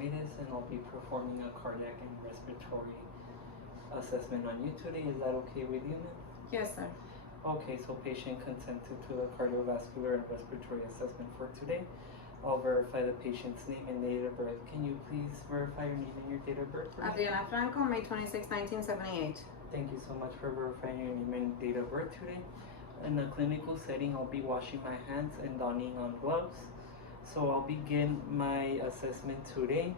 Ramirez, and I'll be performing a cardiac and respiratory assessment on you today. Is that okay with you, ma'am? Yes, sir. Okay, so patient consented to the cardiovascular and respiratory assessment for today. I'll verify the patient's name and date of birth. Can you please verify your name and your date of birth for me? Adriana Franco, May 26, 1978. Thank you so much for verifying your name and date of birth today. In a clinical setting, I'll be washing my hands and donning on gloves. So I'll begin my assessment today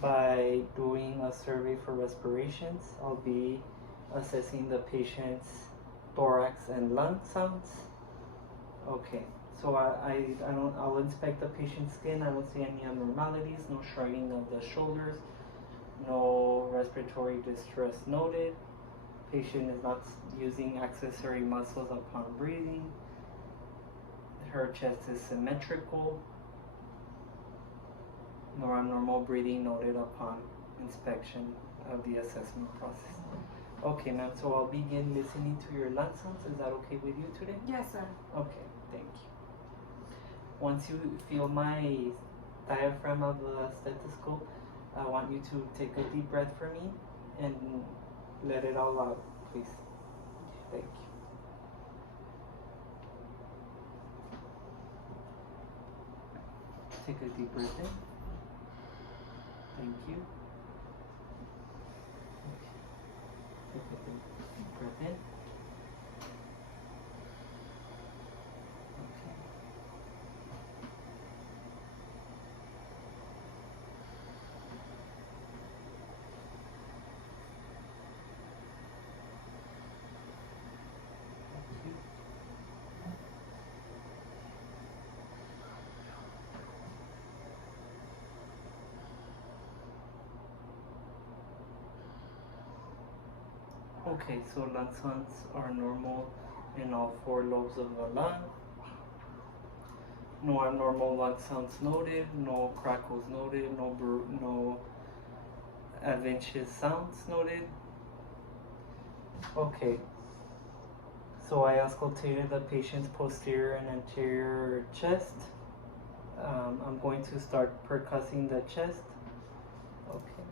by doing a survey for respirations. I'll be assessing the patient's thorax and lung sounds. Okay, so I'll inspect the patient's skin. I don't see any abnormalities, no shrugging of the shoulders, no respiratory distress noted. Patient is not using accessory muscles upon breathing. Her chest is symmetrical. No abnormal breathing noted upon inspection of the assessment process. Okay, ma'am, so I'll begin listening to your lung sounds. Is that okay with you today? Yes, sir. Okay, thank you. Once you feel my diaphragm of the stethoscope, I want you to take a deep breath for me and let it all out, please. Thank you. Take a deep breath in. Thank you. Okay. Take a deep breath in. Okay. Thank you. Okay, so lung sounds are normal in all 4 lobes of the lung. No abnormal lung sounds noted, no crackles noted, no adventitious sounds noted. Okay, so I auscultated the patient's posterior and anterior chest. I'm going to start percussing the chest. Okay.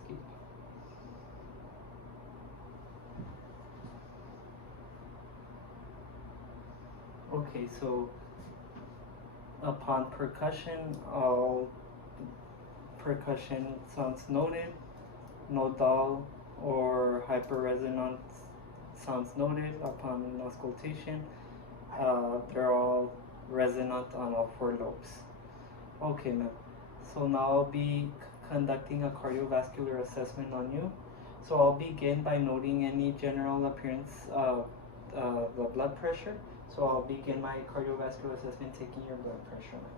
Excuse me. Okay, so upon percussion, all percussion sounds noted, no dull or hyperresonant sounds noted upon auscultation. They're all resonant on all 4 lobes. Okay, ma'am. So now I'll be conducting a cardiovascular assessment on you. So I'll begin by noting any general appearance of the blood pressure. So I'll begin my cardiovascular assessment taking your blood pressure now.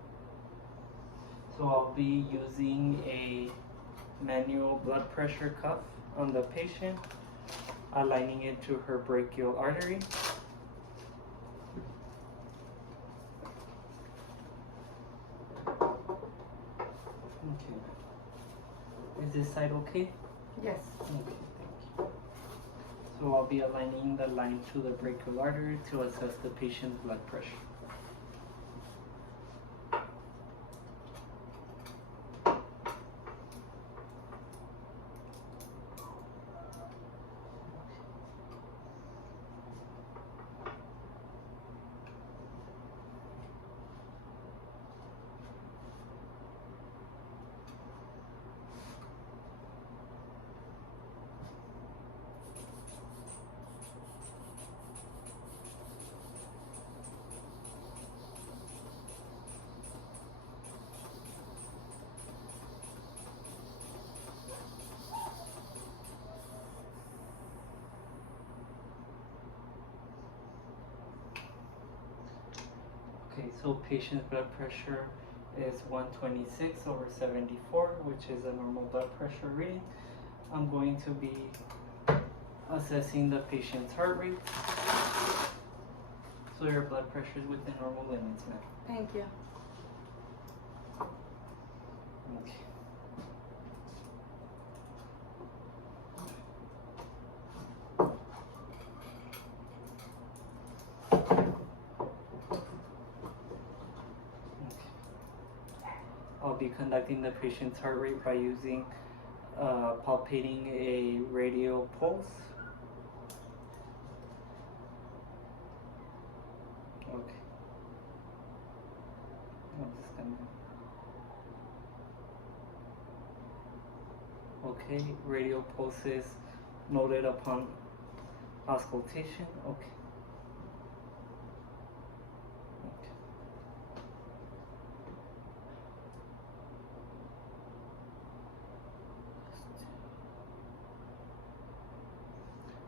So I'll be using a manual blood pressure cuff on the patient, aligning it to her brachial artery. Okay. Is this side okay? Yes. Okay, thank you. So I'll be aligning the line to the brachial artery to assess the patient's blood pressure. Okay, so patient's blood pressure is 126/74, which is a normal blood pressure reading. I'm going to be assessing the patient's heart rate. So your blood pressure is within normal limits, ma'am. Thank you. Okay. be conducting the patient's heart rate by using palpating a radial pulse. Okay. I'm just gonna. Okay, radial pulses noted upon auscultation. Okay.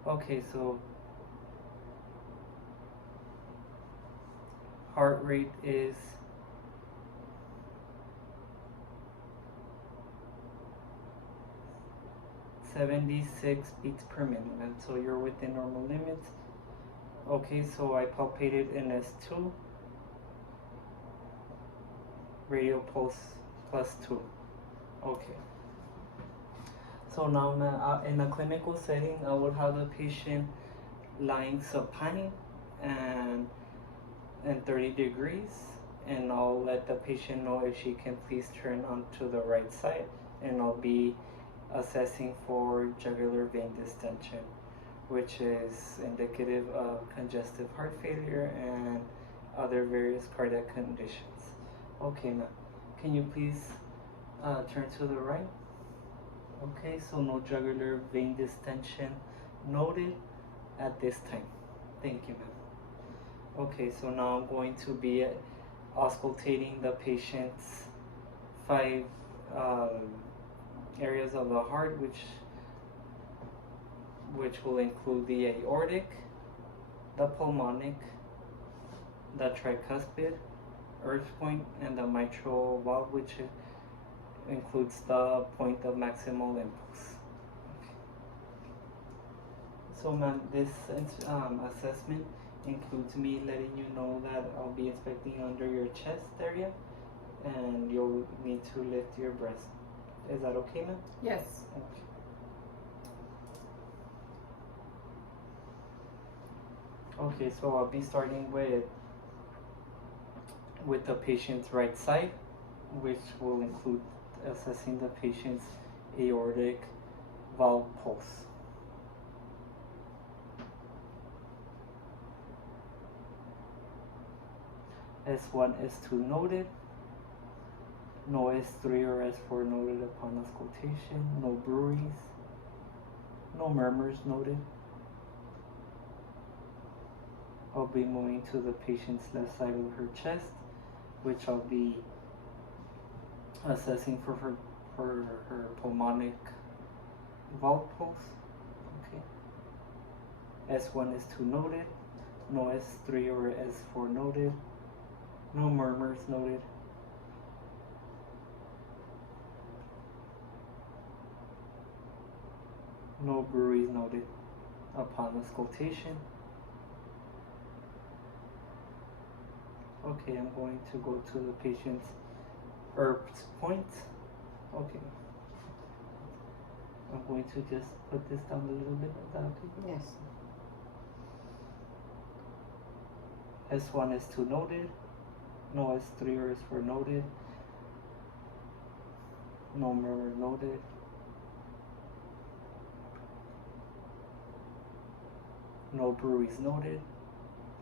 Okay, so heart rate is 76 beats per minute, and so you're within normal limits. Okay, so I palpated in S2, radial pulse +2. Okay. So now in a clinical setting, I would have the patient lying supine and 30 degrees, and I'll let the patient know if she can please turn onto the right side, and I'll be assessing for jugular vein distension, which is indicative of congestive heart failure and other various cardiac conditions. Okay, now can you please turn to the right? Okay, so no jugular vein distension noted at this time. Thank you, ma'am. Okay, so now I'm going to be auscultating the patient's 5 areas of the heart, which will include the aortic, the pulmonic, the tricuspid, earth point, and the mitral valve, which includes the point of maximal impulse. Okay. So ma'am, this assessment includes me letting you know that I'll be inspecting under your chest area, and you'll need to lift your breast. Is that okay, ma'am? Yes. Okay. Okay, so I'll be starting with the patient's right side, which will include assessing the patient's aortic valve pulse. S1, S2 noted. No S3 or S4 noted upon auscultation. No bruits. No murmurs noted. I'll be moving to the patient's left side of her chest, which I'll be assessing for her pulmonic valve pulse. Okay. S1, S2 noted. No S3 or S4 noted. No murmurs noted. No bruits noted upon auscultation. Okay, I'm going to go to the patient's earth point. Okay. I'm going to just put this down a little bit. Is that okay? Yes. S1, S2 noted. No S3 or S4 noted. No murmur noted. No bruits noted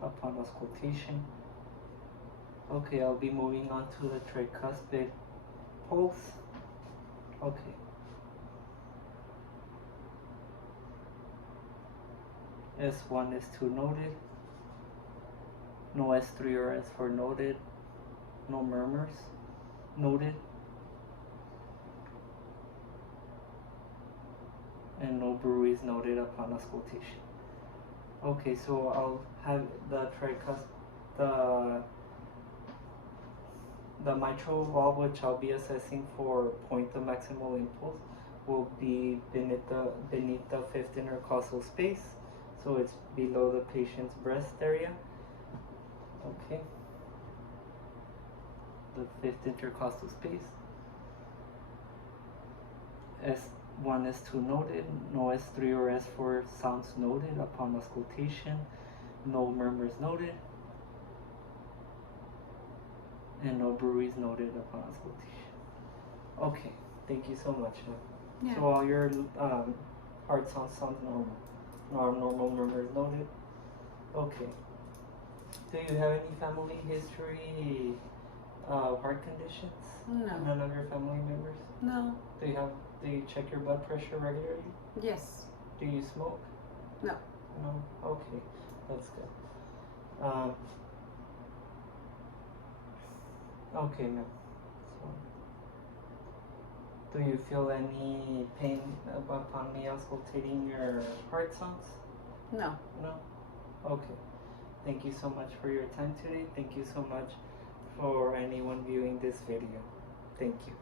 upon auscultation. Okay, I'll be moving on to the tricuspid pulse. Okay. S1, S2 noted. No S3 or S4 noted. No murmurs noted. And no bruits noted upon auscultation. Okay, so I'll have the the mitral valve, which I'll be assessing for point of maximal impulse, will be beneath the 5th intercostal space, so it's below the patient's breast area. Okay, the 5th intercostal space. S1, S2 noted. No S3 or S4 sounds noted upon auscultation. No murmurs noted. And no bruits noted upon auscultation. Okay, thank you so much, ma'am. Yeah. So all your heart sounds normal. Normal murmurs noted. Okay. Do you have any family history heart conditions? No. None of your family members? No. Do you check your blood pressure regularly? Yes. Do you smoke? No. No? Okay, that's good. Okay, ma'am. So, do you feel any pain upon me auscultating your heart sounds? No. No? Okay. Thank you so much for your time today. Thank you so much for anyone viewing this video. Thank you.